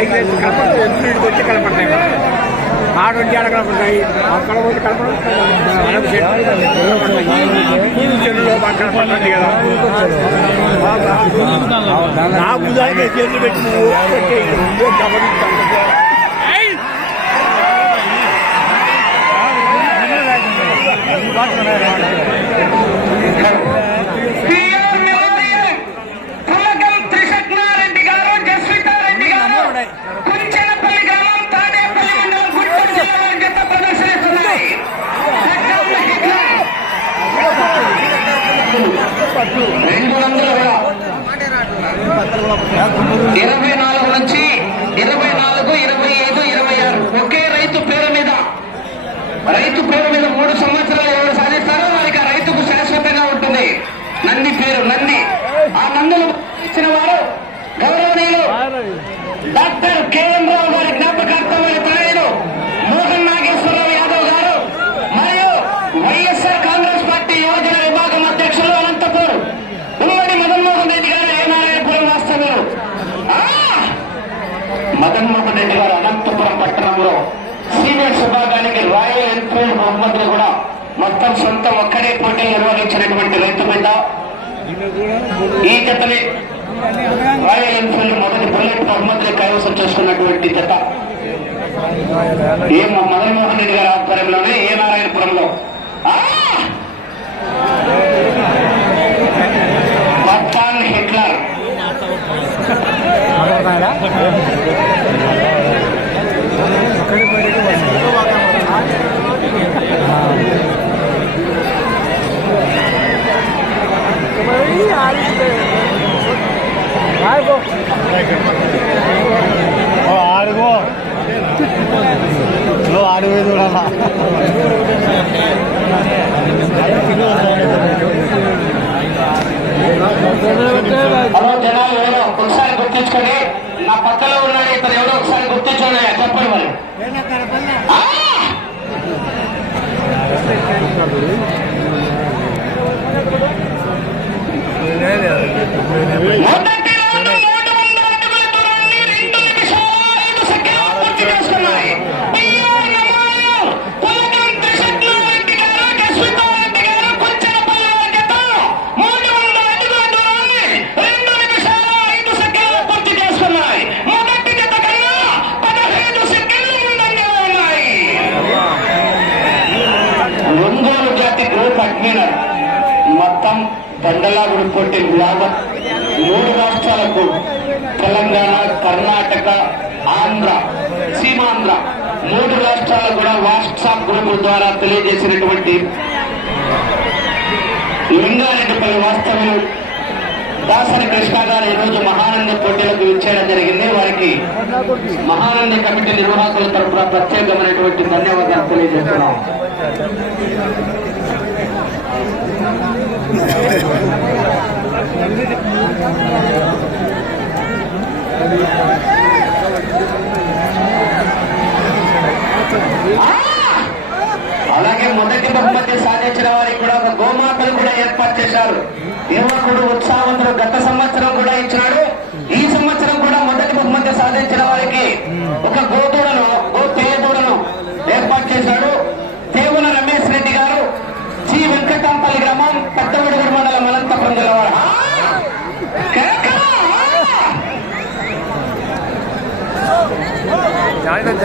పైకి లేచి కనపడతాయి ఎదురు వచ్చి కనపడతాయి ఆడు వచ్చి ఆడ కనపడతాయి అక్కడ వచ్చి కనపడతాయి మనకు చెరువులో బాగా కనపడుతుంది కదా. నా బుధానికి చేతులు పెట్టి నువ్వు పెట్టేయి. నువ్వే గమనించాలి. డాక్టర్ కేఎం రావు గారి జ్ఞాపకార్థమైన తనయుడు మోహన్ నాగేశ్వరరావు యాదవ్ గారు మరియు వైఎస్ఆర్ కాంగ్రెస్ పార్టీ యువజన విభాగం అధ్యక్షులు అనంతపూర్ ఉమ్మడి మదన్మోహన్ రెడ్డి గారు ఏనారాయణపురం నారాయణపురం వాస్తవ్యులు? మదన్మోహన్ రెడ్డి గారు అనంతపురం పట్టణంలో సీనియర్ విభాగానికి రాయల్ ఎన్ఫీల్డ్ బహుమతులు కూడా మొత్తం సొంతం ఒక్కడే పోటీలు నిర్వహించినటువంటి రైతు బిడ్డ ఈ జతని రాయల్ ఎన్ఫీల్డ్ మొదటి బుల్లెట్ బహుమతులు కైవసం చేసుకున్నటువంటి జత ఏ మదన్మోహన్ రెడ్డి గారి ఆధ్వర్యంలోనే ఆడుగో నువ్వు ఆడుగో చూడాలా? జనాలు ఎవరో ఒకసారి గుర్తించుకొని నా పక్కలో ఉన్నాడు ఇతను ఎవరో ఒకసారి గుర్తించుకోండి చెప్పండి మరి. మూడు కూడా వాట్సాప్ గ్రూపుల ద్వారా తెలియజేసినటువంటి లింగారెడ్డిపల్లి వాస్తవులు దాసరి కృష్ణ గారు ఈరోజు మహానంద పోటీలకు ఇచ్చేయడం జరిగింది. వారికి మహానంద కమిటీ నిర్వాహకుల తరఫున ప్రత్యేకమైనటువంటి ధన్యవాదాలు తెలియజేస్తున్నాం అలాగే మొదటి బహుమతి సాధించిన వారికి కూడా ఒక గోమాతలు కూడా ఏర్పాటు చేశారు యువకుడు ఉత్సాహవంతుడు గత సంవత్సరం కూడా ఇచ్చినాడు ఈ సంవత్సరం కూడా మొదటి బహుమతి సాధించిన వారికి ఒక గోదూడను గో తేదూడను ఏర్పాటు చేశాడు దేవుల రమేష్ రెడ్డి గారు జి వెంకటాంపల్లి గ్రామం పెద్దవడుగుడు మండలం అనంతపురం జిల్లా వారు. ఆ! కేక! జాగ్రత్త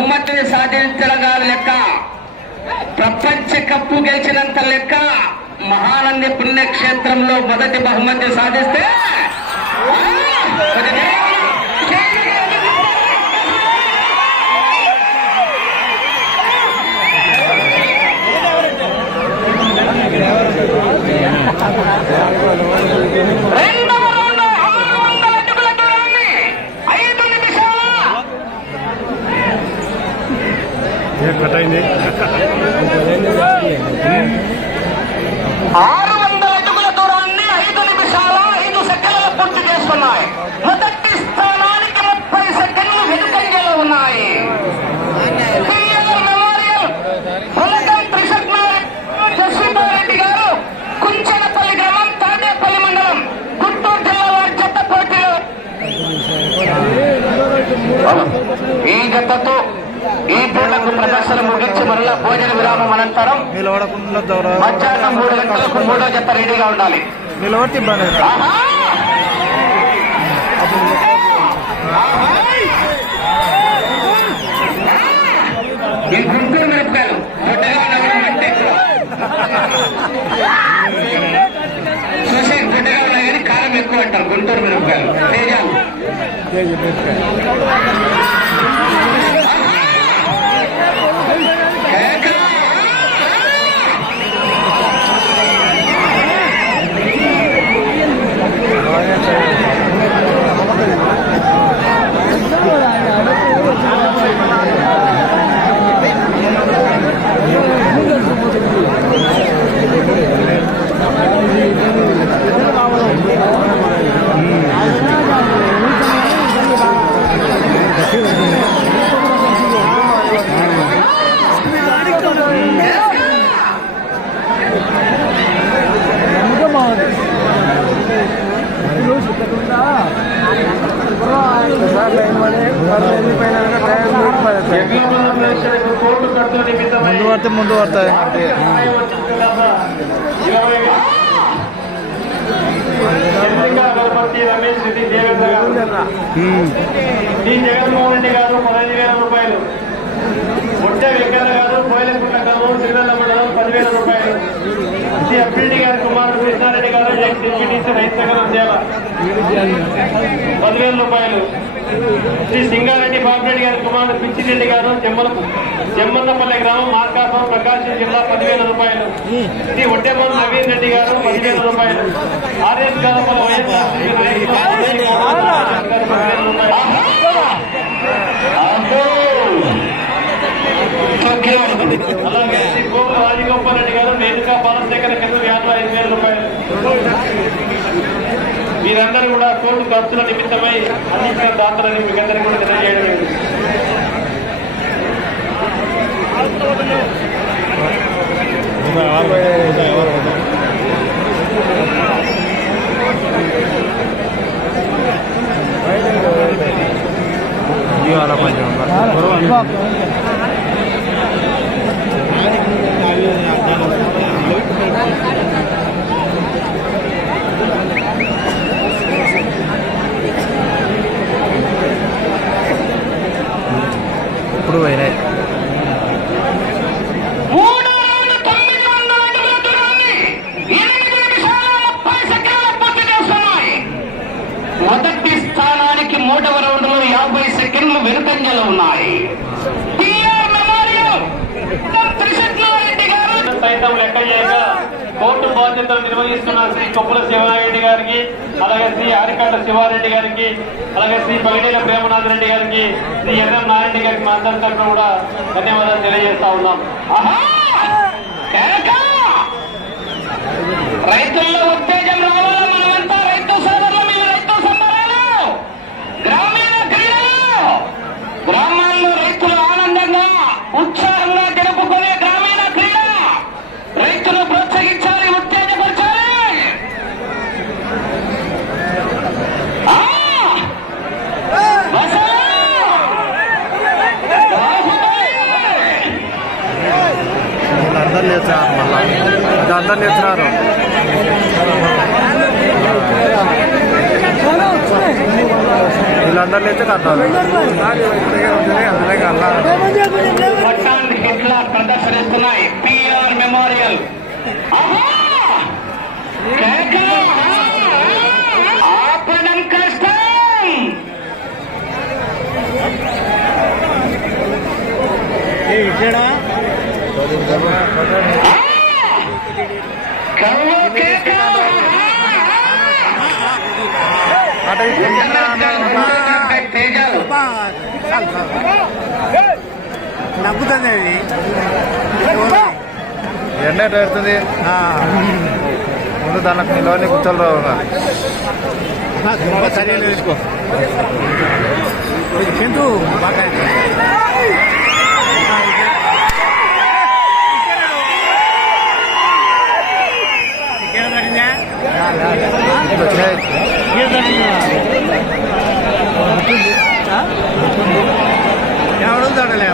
బహుమతిని సాధించడం లెక్క. ప్రపంచ కప్పు గెలిచినంత లెక్క మహానంది పుణ్యక్షేత్రంలో మొదటి బహుమతి సాధిస్తే ఆ, కొద్దిగా రెండవ రౌండ్ ఆరు వందల అడుగుల దూరాన్ని ఐదు నిమిషాల కట్ అయింది? ఆరు వందల అడుగుల దూరాన్ని ఐదు నిమిషాల ఐదు సెకండ్ల పూర్తి చేస్తున్నాయి. మొదటి స్థానానికి ముప్పై సెకండ్లు వెనుకంజలో ఉన్నాయి. ఈ గతతో ఈ పూటకు ప్రదర్శన ముగించి మరలా భోజన విరామం అనంతరం నిలబడకుండా దూరం మధ్యాహ్నం మూడు గంటలకు మూడో జత రెడీగా ఉండాలి. నిలబడితే ఇబ్బంది! ఈ గుంటూరు మిరపకాయలు. చూసి గుడ్డగా ఉన్నాయి కానీ కారం ఎక్కువ అంటారు. గుంటూరు మిరపకాయలు తేజాలు. ముందు పడతాయి అంటే జగన్మోహన్ రెడ్డి గారు పదహైదు వేల రూపాయలు ఒట్టే వెంకన్న గారు కోయలకుంట గారు సిరివెల్ల మండలం పదివేల రూపాయలు శ్రీ అప్పిరెడ్డి గారి కుమారుడు కృష్ణారెడ్డి గారు ఎక్స్ డిప్యూటీ రైతు సంఘం సేవ పదివేల రూపాయలు శ్రీ సింగారెడ్డి బాబురెడ్డి గారి కుమారుడు పిచ్చిరెడ్డి గారు జమ్మల జమ్మన్నపల్లి గ్రామం మార్కాపురం ప్రకాశం జిల్లా పదివేల రూపాయలు. శ్రీ ఒడ్డెమూరు నవీన్ రెడ్డి గారు పదివేల రూపాయలు. ఆర్ఎస్ వైఎస్ఆర్ సిపి నాయకులు పదివేల రూపాయలు అలాగే శ్రీ కోపు రాజగోపాల్ రెడ్డి గారు రేణుకా బాలశేఖర కింద యాభై ఐదు వేల రూపాయలు మీరందరూ కూడా కోర్టు ఖర్చుల నిమిత్తమై అందించిన దాతలని మీకు అందరికీ కూడా తెలియజేయడం లేదు. ఇవాళ కొంచెం ఇప్పుడు పోయినాయి మూడు రౌండ్ తొమ్మిది వందల అడుగుల దూరాన్ని ఎనిమిది నిమిషాల ముప్పై సెకండ్ల పూర్తి చేస్తున్నాయి మొదటి స్థానానికి మూడవ రౌండ్లో యాభై సెకండ్లు వెనుకంజలో ఉన్నాయి పిఆర్ మెమోరియల్ త్రిశక్నారెడ్డి గారు సైతం లెక్క చేయక కోర్టు బాధ్యతలు నిర్వహిస్తున్న శ్రీ కొప్పుల శివారెడ్డి గారికి అలాగే శ్రీ ఆరికాట శివారెడ్డి గారికి అలాగే శ్రీ పగిడీల ప్రేమనాథ్ రెడ్డి గారికి శ్రీ ఎన్ఎం నారాయణ గారికి మా అందరి తరఫున కూడా ధన్యవాదాలు తెలియజేస్తా ఉన్నాం. రైతుల్లో ఉత్తేజం అందరు లేచినారు మళ్ళా ఇది అందరు లేచినారు వీళ్ళందరిలో అయితే కట్టాలి పట్టాన్ హిట్ల ప్రదర్శనిస్తున్నాయి పిఆర్ మెమోరియల్ అది ఎండ ఎట్లా పెడుతుంది ముందు దానికి నిలవని కూర్చోలు సరిగా తీసుకో చింటూ బాగా ఎవడుతాడలే